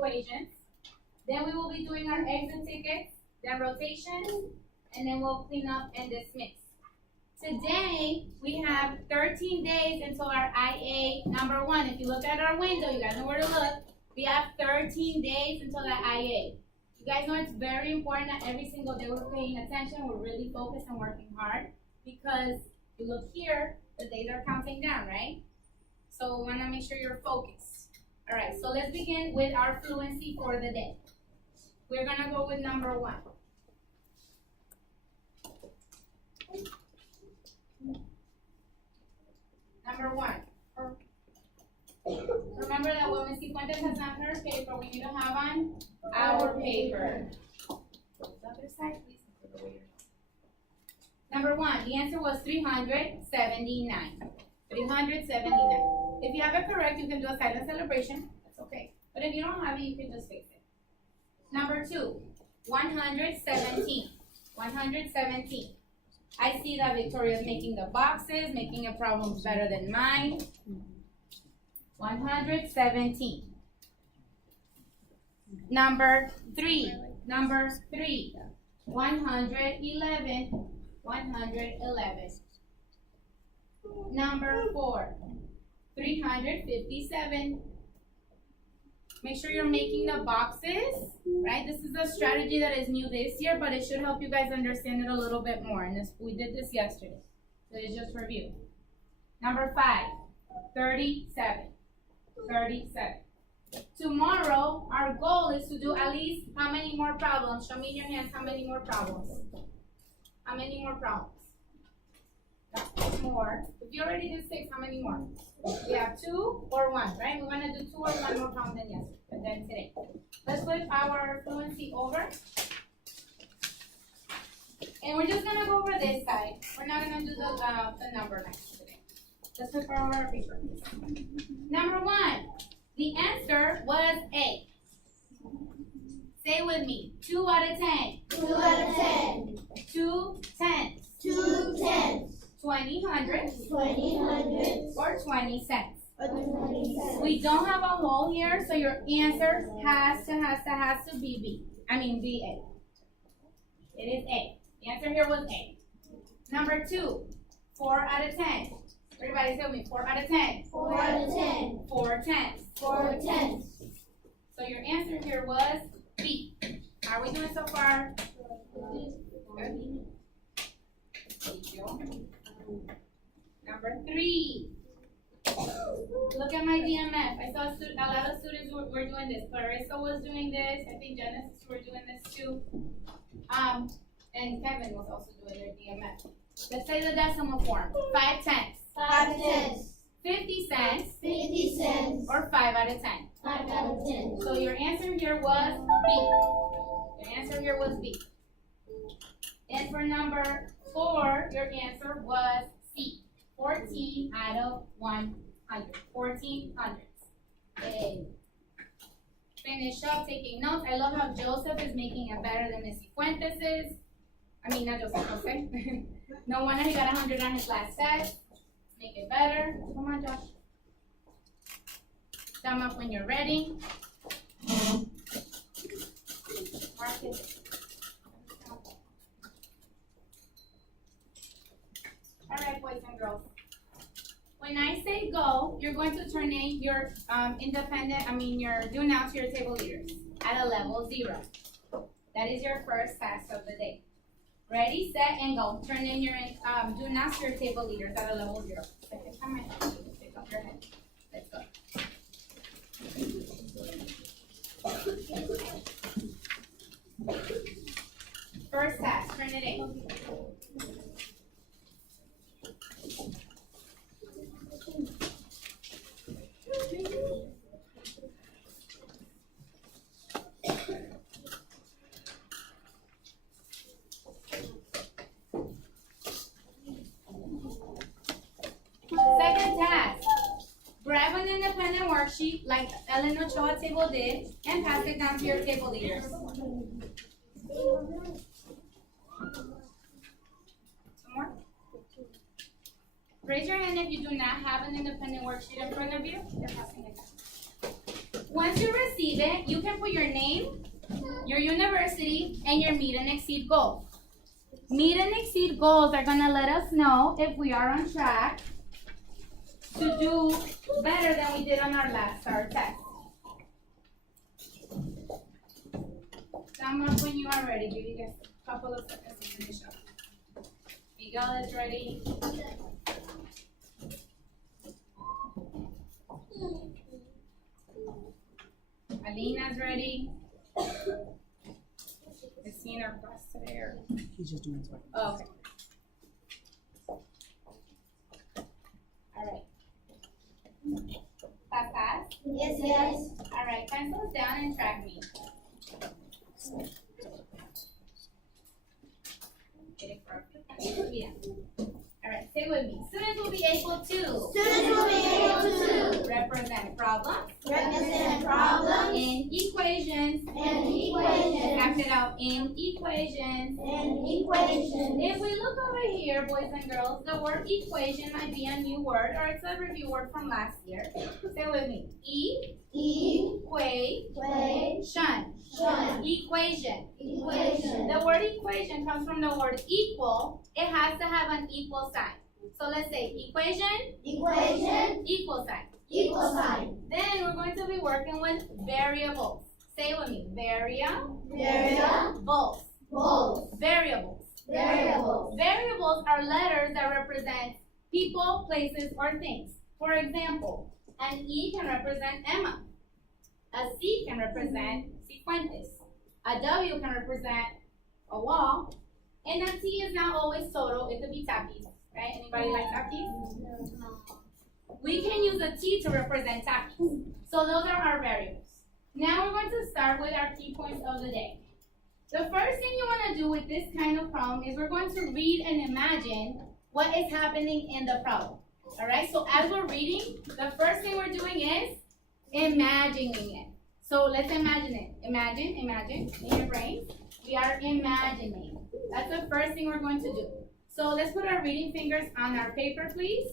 equations. Then we will be doing our exit tickets, then rotations, and then we'll clean up and dismiss. Today, we have 13 days until our IA number 1. If you look at our window, you guys know where to look. We have 13 days until that IA. You guys know it's very important that every single day we're paying attention, we're really focused and working hard, because if you look here, the days are counting down, right? So we want to make sure you're focused. All right, so let's begin with our fluency for the day. We're going to go with number 1. Number 1. Remember that when Ms. Fuentes has not her paper, we need to have on our paper. The other side, please. Number 1, the answer was 379. 379. If you have it correct, you can do a silent celebration. That's okay. But if you don't have it, you can just fix it. Number 2, 117. 117. I see that Victoria's making the boxes, making a problem better than mine. 117. Number 3. 111. 111. Number 4. 357. Make sure you're making the boxes, right? This is a strategy that is new this year, but it should help you guys understand it a little bit more. And we did this yesterday, so it's just review. Number 5, 37. 37. Tomorrow, our goal is to do at least how many more problems? Show me in your hands how many more problems. How many more problems? That's more. If you already did 6, how many more? We have 2 or 1, right? We want to do 2 or 1 more problem than yesterday, than today. Let's flip our fluency over. And we're just going to go over this side. We're not going to do the number next today. Let's flip over our paper. Number 1, the answer was A. Say with me. 2 out of 10. 2 out of 10. 2 tenths. 2 tenths. 20 hundredths. 20 hundredths. Or 20 cents. Or 20 cents. We don't have a hole here, so your answer has to be B. I mean be A. It is A. The answer here was A. Number 2, 4 out of 10. Everybody say with me, 4 out of 10. 4 out of 10. 4 tenths. 4 tenths. So your answer here was B. How are we doing so far? Good. Thank you. Number 3. Look at my DMF. I saw a lot of students were doing this. Clarissa was doing this. I think Genesis were doing this too. And Kevin was also doing their DMF. Let's say the decimal form. 5 tenths. 5 tenths. 50 cents. 50 cents. Or 5 out of 10. 5 out of 10. So your answer here was B. Your answer here was B. And for number 4, your answer was C. 14 out of 100. 14 hundredths. Okay. Finish up taking notes. I love how Joseph is making it better than Miss Fuentes is. I mean, not Joseph, Jose. No wonder he got 100 on his last test. Make it better. Come on, Josh. Thumb up when you're ready. Mark it. All right, boys and girls. When I say go, you're going to turn in your your do now to your table leaders at a level 0. That is your first task of the day. Ready, set, and go. Turn in your do now to your table leaders at a level 0. Second time I have to pick up your head. Let's go. First task, turn it in. Second task, grab an independent worksheet like Ellen Ochoa table did and pass it down to your table leaders. Some more? Raise your hand if you do not have an independent worksheet in front of you. You're passing it down. Once you receive it, you can put your name, your university, and your meet and exceed goals. Meet and exceed goals are gonna let us know if we are on track to do better than we did on our last STAR test. Come up when you are ready. Give you guys a couple of seconds to finish up. Miguel is ready. Alina's ready. Is he in our class today or? He's just doing his work. Oh, okay. All right. Pass. Yes, yes. All right. Pencils down and track me. Get it for yeah. All right. Stay with me. Students will be able to. Students will be able to Represent problems. represent problems In equations. and equations Act it out in equations. and equations. If we look over here, boys and girls, the word equation might be a new word or it's a review word from last year. Say with me. Equation. Equation. Equation. The word equation comes from the word equal. It has to have an equal sign. So let's say equation, Equation. equal sign. Equal sign. Then we're going to be working with variables. Say with me. Variables. Variables. Variables. Variables. Variables are letters that represent people, places, or things. For example, an E can represent Emma. A C can represent Cifuentes. A W can represent a wall. And a T is not always total. It could be tapis. Right? Anybody like tapis? We can use a T to represent tapis. So those are our variables. Now we're going to start with our key points of the day. The first thing you want to do with this kind of problem is we're going to read and imagine what is happening in the problem. All right, so as we're reading, the first thing we're doing is imagining it. So let's imagine it. Imagine in your brains. We are imagining. That's the first thing we're going to do. So let's put our reading fingers on our paper, please.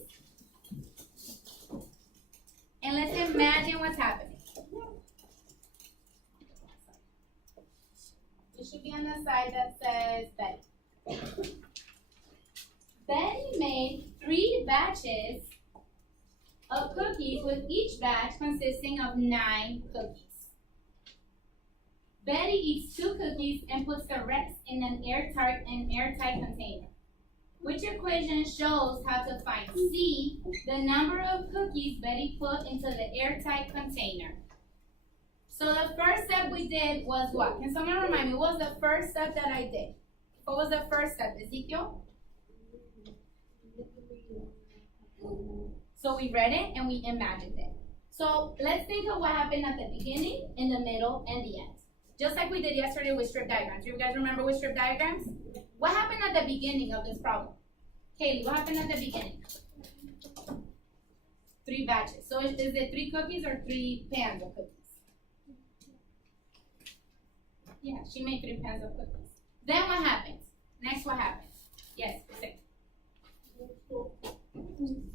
And let's imagine what's happening. It should be on the side that says Betty. Betty made 3 batches of cookies with each batch consisting of 9 cookies. Betty eats 2 cookies and puts the rest in an airtight container. Which equation shows how to find C, the number of cookies Betty put into the airtight container? So the first step we did was what? Can someone remind me, what was the first step that I did? What was the first step, Ezekiel? So we read it and we imagined it. So let's think of what happened at the beginning, in the middle, and the end. Just like we did yesterday with strip diagrams. Do you guys remember with strip diagrams? What happened at the beginning of this problem? Kaylee, what happened at the beginning? 3 batches. So is it 3 cookies or 3 pans of cookies? Yeah, she made 3 pans of cookies. Then what happens? Next, what happens? Yes, say.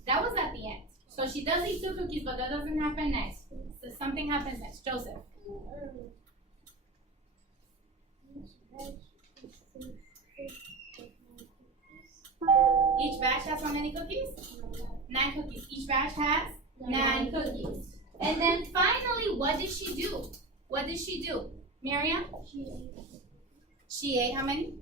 That was at the end. So she does eat 2 cookies, but that doesn't happen next. So something happens next. Joseph. Each batch has how many cookies? 9 cookies. Each batch has 9 cookies. And then finally, what did she do? What did she do? Miriam? She ate how many?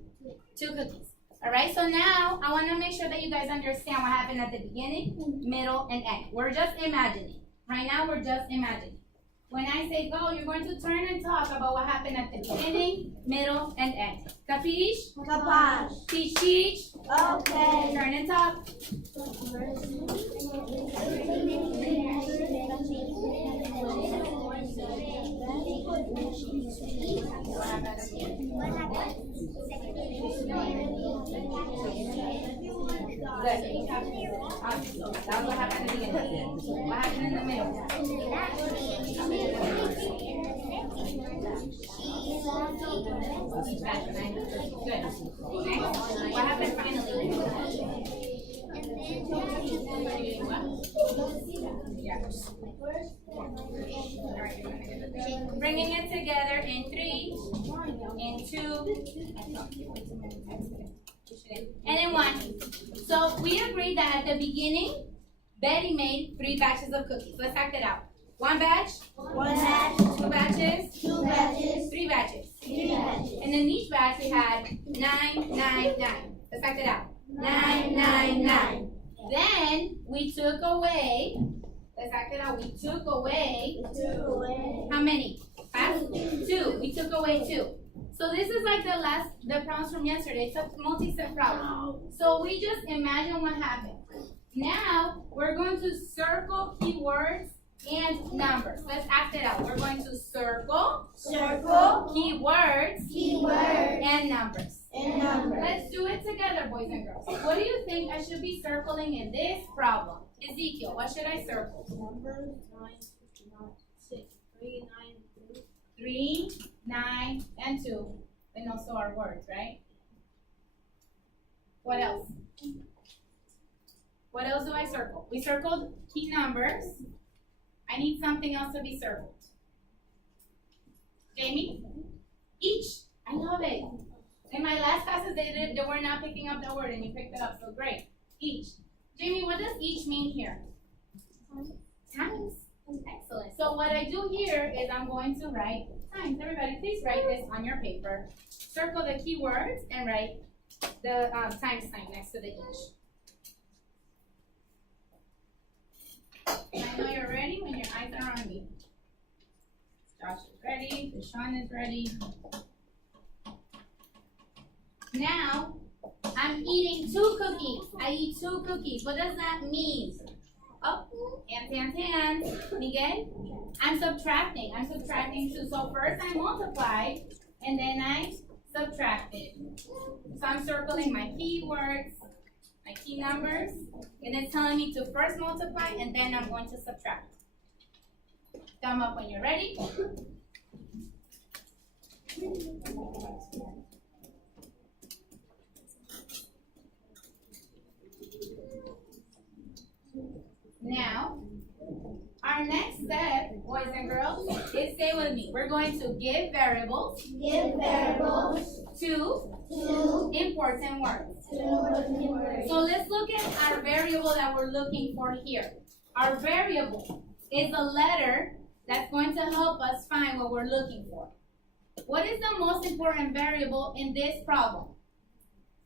2 cookies. All right, so now I want to make sure that you guys understand what happened at the beginning, middle, and end. We're just imagining. Right now, we're just imagining. When I say go, you're going to turn and talk about what happened at the beginning, middle, and end. Capish? Capash. Teach. Okay. Turn and talk. Good. Awesome. That's what happened at the beginning. What happened in the middle? Each batch of 9 cookies. Good. Next, what happened finally? What? Yeah. All right, you're gonna get it. Bringing it together in 3, in 2, and in 1. So we agreed that at the beginning, Betty made 3 batches of cookies. Let's act it out. 1 batch, 1 batch, 2 batches, 2 batches, 3 batches. 3 batches. And in each batch we had 9, 9, 9. Let's act it out. 9, 9, 9. Then we took away, let's act it out, we took away, how many? 2. We took away 2. So this is like the problems from yesterday. It's a multi-step problem. So we just imagine what happened. Now we're going to circle keywords and numbers. Let's act it out. We're going to circle keywords and numbers. Let's do it together, boys and girls. What do you think I should be circling in this problem? Ezekiel, what should I circle? Numbers 9, 6, 3, 9, 2. 3, 9, and 2. And also our words, right? What else? What else do I circle? We circled key numbers. I need something else to be circled. Jamie? Each. I love it. In my last classes, they were not picking up the word, and you picked it up, so great. Each. Jamie, what does each mean here? Times. Excellent. So what I do here is I'm going to write times. Everybody, please write this on your paper. Circle the keywords and write the times sign next to the each. I know you're ready when your eyes are on me. Josh is ready. Deshaun is ready. Now, I'm eating 2 cookies. I eat 2 cookies. What does that mean? Oh, hands. Miguel? I'm subtracting. I'm subtracting 2. So first I multiplied, and then I subtracted. So I'm circling my keywords, my key numbers, and it's telling me to first multiply, and then I'm going to subtract. Thumb up when you're ready. Now, our next step, boys and girls, is say with me. We're going to give variables to important words. So let's look at our variable that we're looking for here. Our variable is a letter that's going to help us find what we're looking for. What is the most important variable in this problem?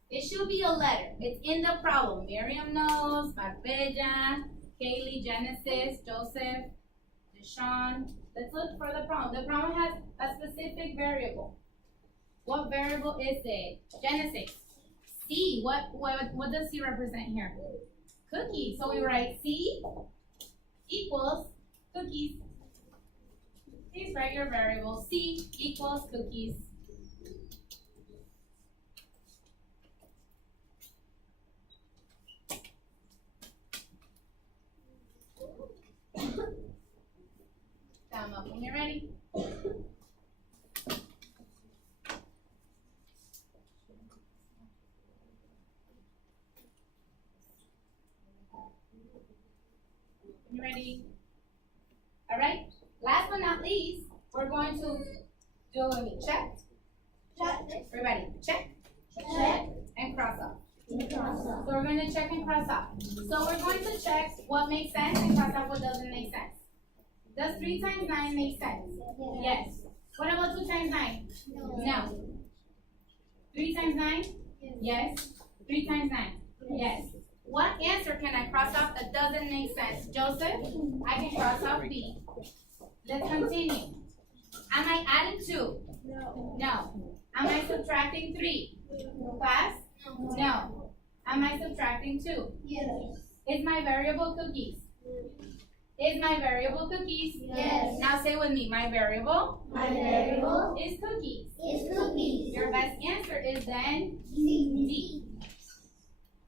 It should be a letter. It's in the problem. Miriam knows, Marbella, Kaylee, Genesis, Joseph, Deshaun. Let's look for the problem. The problem has a specific variable. What variable is it? Genesis. C. What does C represent here? Cookies. So we write C equals cookies. Please write your variable. C equals cookies. Thumb up when you're ready. You ready? All right. Last but not least, we're going to do a check. Everybody, check, and cross off. So we're going to check and cross off. So we're going to check what makes sense and cross off what doesn't make sense. Does 3 times 9 make sense? Yes. What about 2 times 9? No. 3 times 9? Yes. 3 times 9? Yes. What answer can I cross off that doesn't make sense? Joseph, I can cross off B. Let's continue. Am I adding 2? No. Am I subtracting 3? Class? No. Am I subtracting 2? Yes. Is my variable cookies? Is my variable cookies? Yes. Now say with me, my variable My variable is cookies. is cookies. Your best answer is then C. D.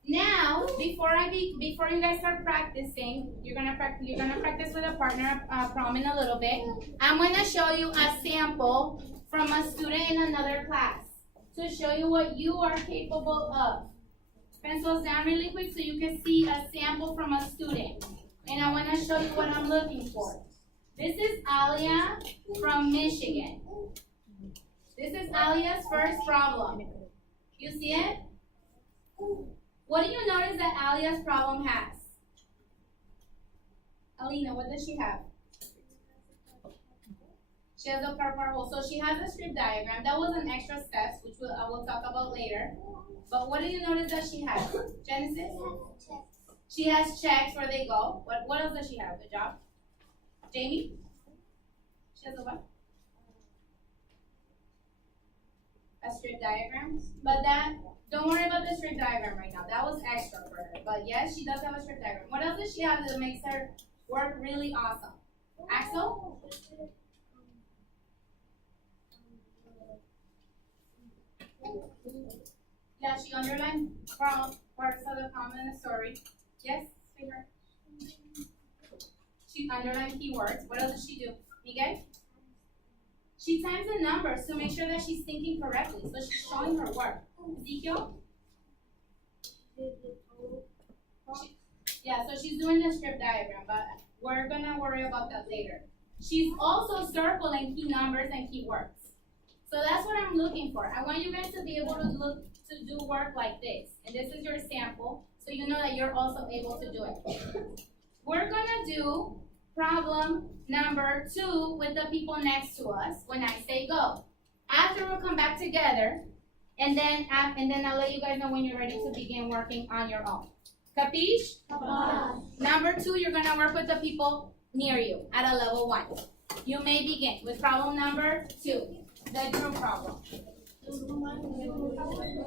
Now, before you guys start practicing, you're gonna practice with a partner problem in a little bit. I'm gonna show you a sample from a student in another class to show you what you are capable of. Pencils down really quick so you can see a sample from a student. And I wanna show you what I'm looking for. This is Alia from from Michigan. This is Alia's first problem. You see it? What do you notice that Alia's problem has? Alina, what does she have? She has a purple hole. So she has a strip diagram. That was an extra step, which I will talk about later. But what do you notice that she has? Genesis? She has checks where they go. What else does she have? Good job. Jamie? She has a what? A strip diagram. But don't worry about the strip diagram right now. That was extra for her. But yes, she does have a strip diagram. What else does she have that makes her work really awesome? Axel? Yeah, she underlined parts of the comment in the story. Yes, sweetheart. She underlined keywords. What else does she do? Miguel? She times the numbers to make sure that she's thinking correctly. So she's showing her work. Ezekiel? Yeah, so she's doing the strip diagram, but we're gonna worry about that later. She's also circling key numbers and keywords. So that's what I'm looking for. I want you guys to be able to do work like this. And this is your sample, so you know that you're also able to do it. We're gonna do problem number 2 with the people next to us when I say go. After we'll come back together, and then I'll let you guys know when you're ready to begin working on your own. Capiche? Number 2, you're gonna work with the people near you at a level 1. You may begin with problem number 2. The group problem.